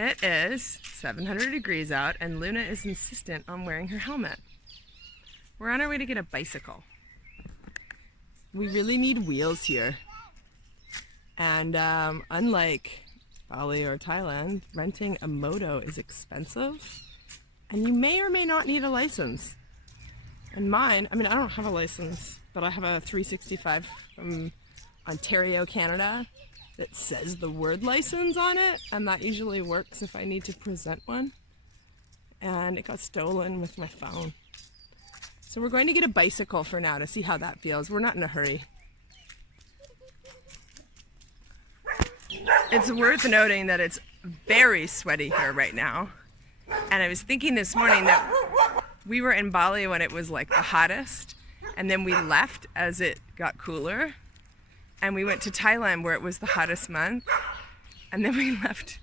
It is 700 degrees out and Luna is insistent on wearing her helmet. We're on our way to get a bicycle. We really need wheels here. And unlike Bali or Thailand, renting a moto is expensive and you may or may not need a license. And mine, I mean, I don't have a license, but I have a 365 from Ontario, Canada that says the word license on it, and that usually works if I need to present one. And it got stolen with my phone. So we're going to get a bicycle for now to see how that feels. We're not in a hurry. It's worth noting that it's very sweaty here right now. And I was thinking this morning that we were in Bali when it was like the hottest, and then we left as it got cooler. And we went to Thailand where it was the hottest month. And then we left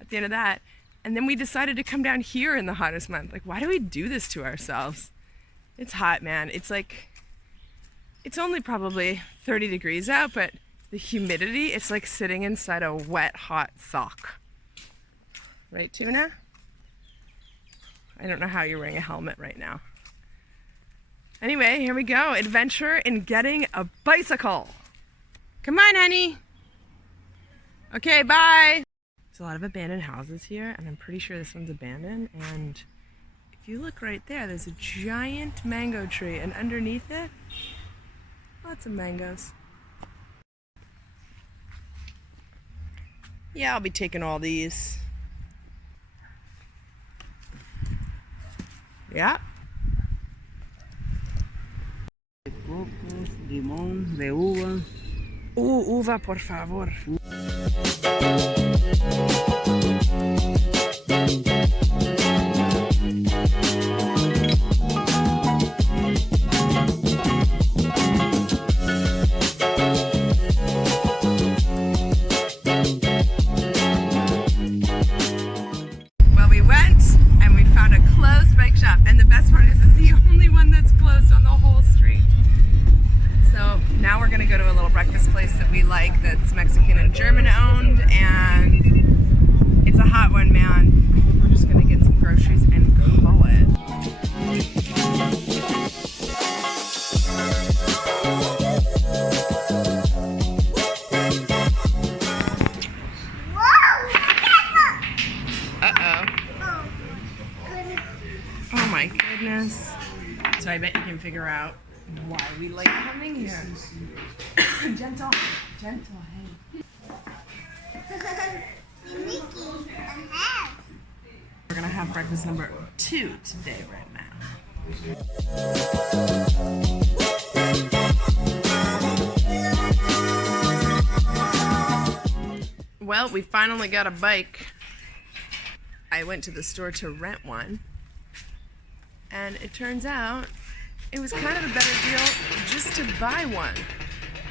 at the end of that. And then we decided to come down here in the hottest month. Like, why do we do this to ourselves? It's hot, man. It's like, it's only probably 30 degrees out, but the humidity, it's like sitting inside a wet, hot sock. Right, Tuna? I don't know how you're wearing a helmet right now. Anyway, here we go. Adventure in getting a bicycle. Come on, honey. Okay, bye. There's a lot of abandoned houses here, and I'm pretty sure this one's abandoned. And if you look right there, there's a giant mango tree, and underneath it, lots of mangoes. Yeah, I'll be taking all these. Yeah. De cocos, limón, de uva. Uva, por favor. Well, we went and we found a closed bike shop, and the best part is it's the only one that's closed on the whole street. So now we're gonna go to a little breakfast place that we like that's Mexican and German owned, and it's a hot one, man. I think we're just gonna get some groceries and call it. Uh-oh. Oh my goodness. So I bet you can figure out why we like coming here. Gentle, gentle, hey. We're gonna have breakfast number 2 today, right now. Well, we finally got a bike. I went to the store to rent one, and it turns out it was kind of a better deal just to buy one.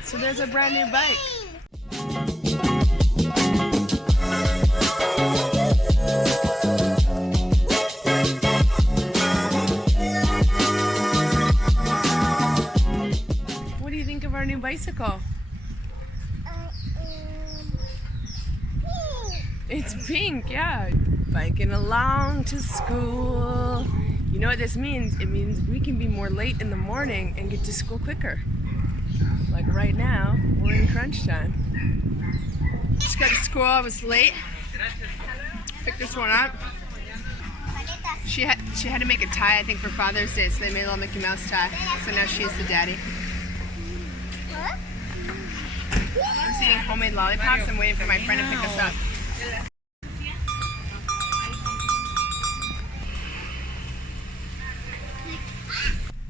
So there's a brand new bike. What do you think of our new bicycle? It's pink, yeah. Biking along to school. You know what this means? It means we can be more late in the morning and get to school quicker. Like right now, we're in crunch time. Just got to school, I was late. Picked this one up. She had to make a tie, I think, for Father's Day, so they made a little Mickey Mouse tie. So now she's the daddy. I'm eating homemade lollipops. I'm waiting for my friend to pick us up.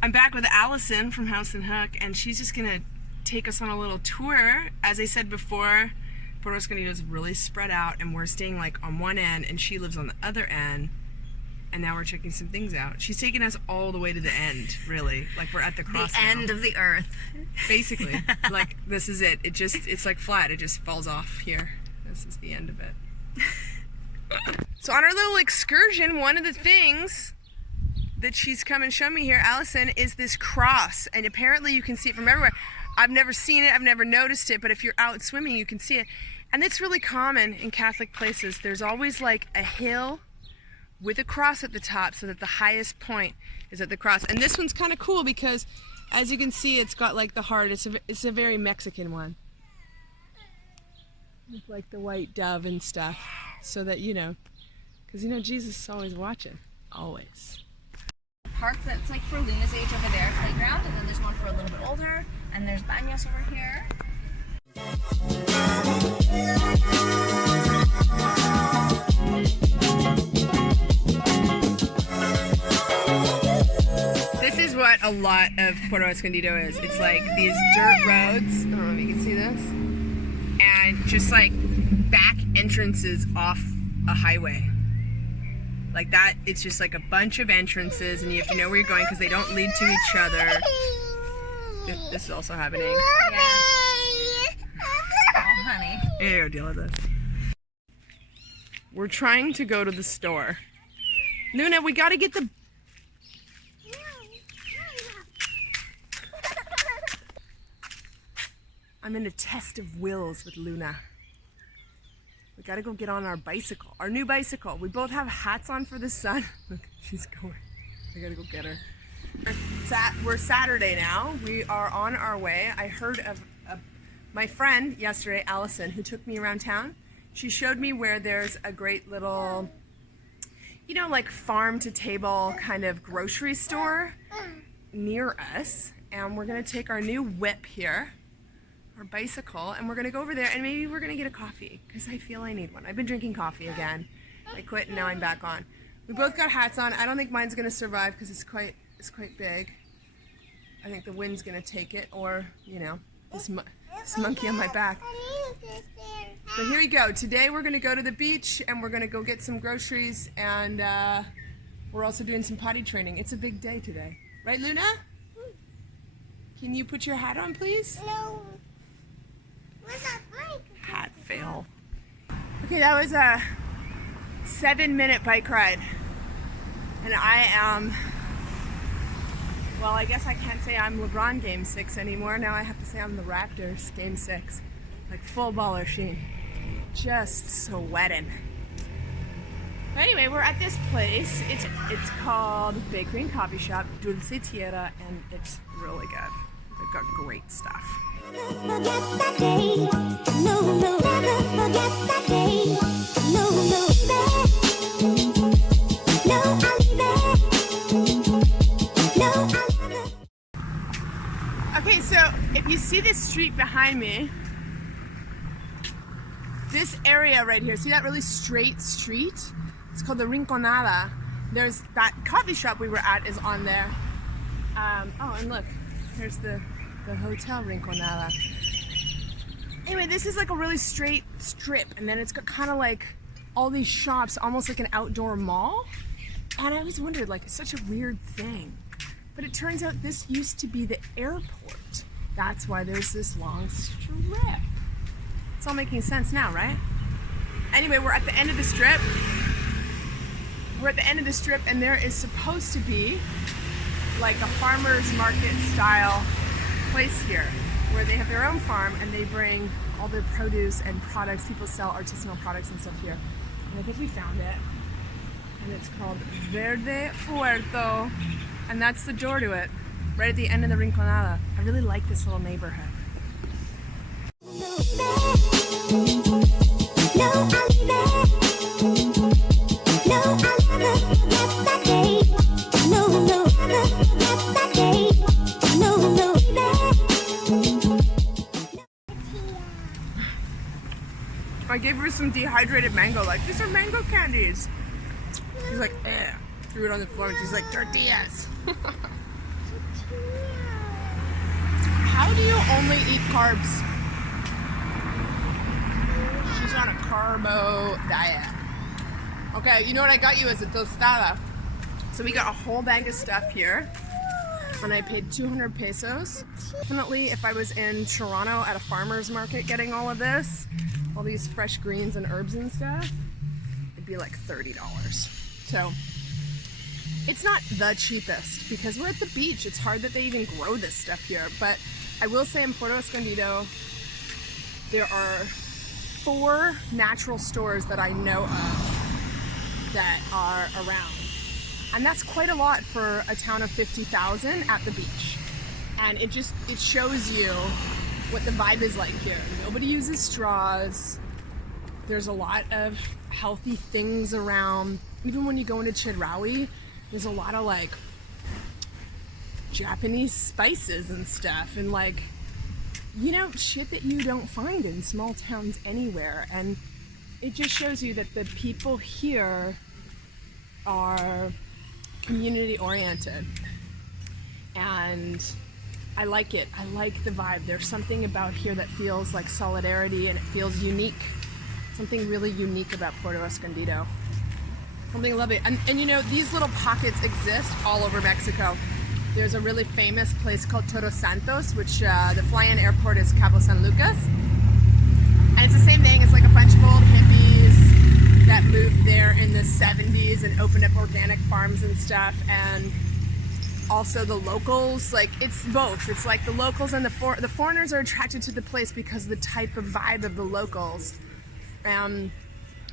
I'm back with Allison from House and Hook, and she's just gonna take us on a little tour. As I said before, Puerto Escondido is really spread out, and we're staying like on one end, and she lives on the other end. And now we're checking some things out. She's taking us all the way to the end, really. Like we're at the cross. The end of the earth. Basically. Like this is it. It's like flat. It just falls off here. This is the end of it. So on our little excursion, one of the things that she's come and shown me here, Allison, is this cross. And apparently you can see it from everywhere. I've never seen it, I've never noticed it, but if you're out swimming, you can see it. And it's really common in Catholic places. There's always like a hill with a cross at the top so that the highest point is at the cross. And this one's kind of cool because, as you can see, it's got like the heart. It's a very Mexican one. With like the white dove and stuff. So that, you know, because you know Jesus is always watching. Always. Park that's like for Luna's age over there, playground, and then there's one for a little bit older, and there's baños over here. This is what a lot of Puerto Escondido is. It's like these dirt roads. I don't know if you can see this. And just like back entrances off a highway. Like that, it's just like a bunch of entrances and you have to know where you're going because they don't lead to each other. This is also happening. Yeah. Oh, honey. Here, deal with this. We're trying to go to the store. Luna, we gotta get the... I'm in a test of wills with Luna. We gotta go get on our bicycle, our new bicycle. We both have hats on for the sun. Look, she's going. I gotta go get her. We're Saturday now. We are on our way. I heard of my friend yesterday, Allison, who took me around town. She showed me where there's a great little, you know, like farm to table kind of grocery store near us. And we're gonna take our new whip here, our bicycle, and we're gonna go over there and maybe we're gonna get a coffee because I feel I need one. I've been drinking coffee again. I quit and now I'm back on. We both got hats on. I don't think mine's gonna survive because it's quite big. I think the wind's gonna take it, or you know, this monkey on my back. But here we go. Today we're gonna go to the beach and we're gonna go get some groceries, and we're also doing some potty training. It's a big day today, right, Luna? Can you put your hat on, please? No. What's that bike? Hat fail. Okay, that was a 7-minute bike ride. And I am, well, I guess I can't say I'm LeBron Game 6 anymore. Now I have to say I'm the Raptors Game 6. Like full baller sheen. Just sweating. But anyway, we're at this place. It's called Bakery and Coffee Shop, Dulce Tierra, and it's really good. They've got great stuff. Forget that day. No, no, never forget that day. No, no, no, I'll be there. No, I'll never. Okay, so if you see this street behind me, this area right here, see that really straight street? It's called the Rinconada. There's that coffee shop we were at is on there. Oh, and look, here's the Hotel Rinconada. Anyway, this is like a really straight strip, and then it's got kind of like all these shops, almost like an outdoor mall. And I always wondered, like, it's such a weird thing. But it turns out this used to be the airport. That's why there's this long strip. It's all making sense now, right? Anyway, we're at the end of the strip. We're at the end of the strip, and there is supposed to be like a farmer's market style place here where they have their own farm and they bring all their produce and products. People sell artisanal products and stuff here. And I think we found it. And it's called Verde Puerto. And that's the door to it, right at the end of the Rinconada. I really like this little neighborhood. I gave her some dehydrated mango, like, these are mango candies. She's like, eh. Threw it on the floor and she's like, tortillas. How do you only eat carbs? She's on a carbo diet. Okay, you know what I got you is a tostada. So we got a whole bag of stuff here. And I paid 200 pesos. Definitely if I was in Toronto at a farmer's market getting all of this, all these fresh greens and herbs and stuff, it'd be like $30. So it's not the cheapest because we're at the beach. It's hard that they even grow this stuff here. But I will say in Puerto Escondido, there are 4 natural stores that I know of that are around. And that's quite a lot for a town of 50,000 at the beach. And it shows you what the vibe is like here. Nobody uses straws. There's a lot of healthy things around. Even when you go into Chedraui, there's a lot of like Japanese spices and stuff, and like, you know, shit that you don't find in small towns anywhere. And it just shows you that the people here are community oriented, and I like it. I like the vibe. There's something about here that feels like solidarity, and it feels unique. Something really unique about Puerto Escondido. Something lovely. And you know, these little pockets exist all over Mexico. There's a really famous place called Todos Santos, which the fly-in airport is Cabo San Lucas. And it's the same thing. It's like a bunch of old hippies that moved there in the 70s and opened up organic farms and stuff. And also the locals, like, it's both. It's like the locals and the foreigners are attracted to the place because of the type of vibe of the locals.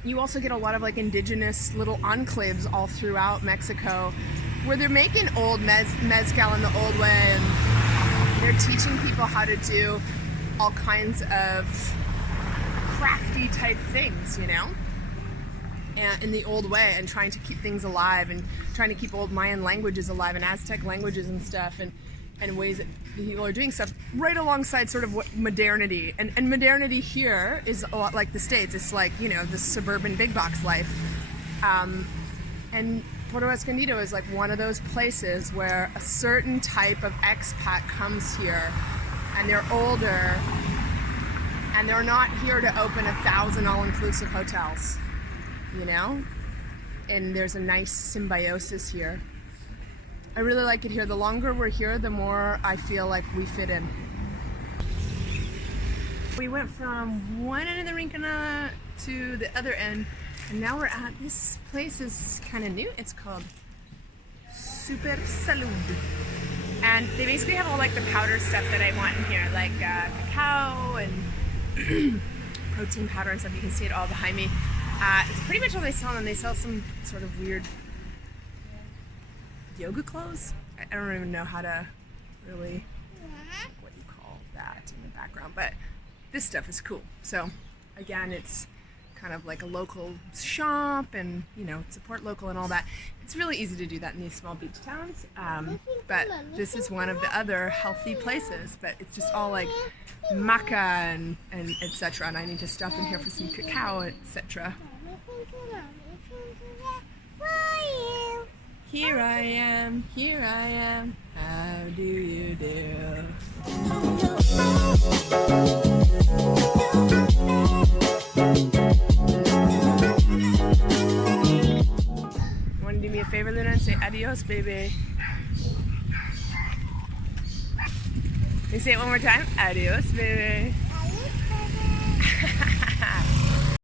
You also get a lot of like indigenous little enclaves all throughout Mexico where they're making old mezcal in the old way, and they're teaching people how to do all kinds of crafty type things, you know, and in the old way, and trying to keep things alive, and trying to keep old Mayan languages alive and Aztec languages and stuff, and ways that people are doing stuff right alongside sort of what modernity. And modernity here is a lot like the States. It's like, you know, the suburban big box life. And Puerto Escondido is like one of those places where a certain type of expat comes here, and they're older, and they're not here to open 1,000 all-inclusive hotels, you know? And there's a nice symbiosis here. I really like it here. The longer we're here, the more I feel like we fit in. We went from one end of the Rincona to the other end, and now we're at this place is kind of new. It's called Super Salud. And they basically have all like the powder stuff that I want in here, like cacao and protein powder and stuff. You can see it all behind me. It's pretty much all they sell, and they sell some sort of weird yoga clothes. I don't even know how to really, what you call that in the background, but this stuff is cool. So again, it's kind of like a local shop, and you know, support local and all that. It's really easy to do that in these small beach towns, but this is one of the other healthy places, but it's just all like maca and etc. And I need to stop in here for some cacao, etc. Here I am, how do you do? Want to do me a favor, Luna, and say adios, baby? Can you say it one more time? Adios, baby.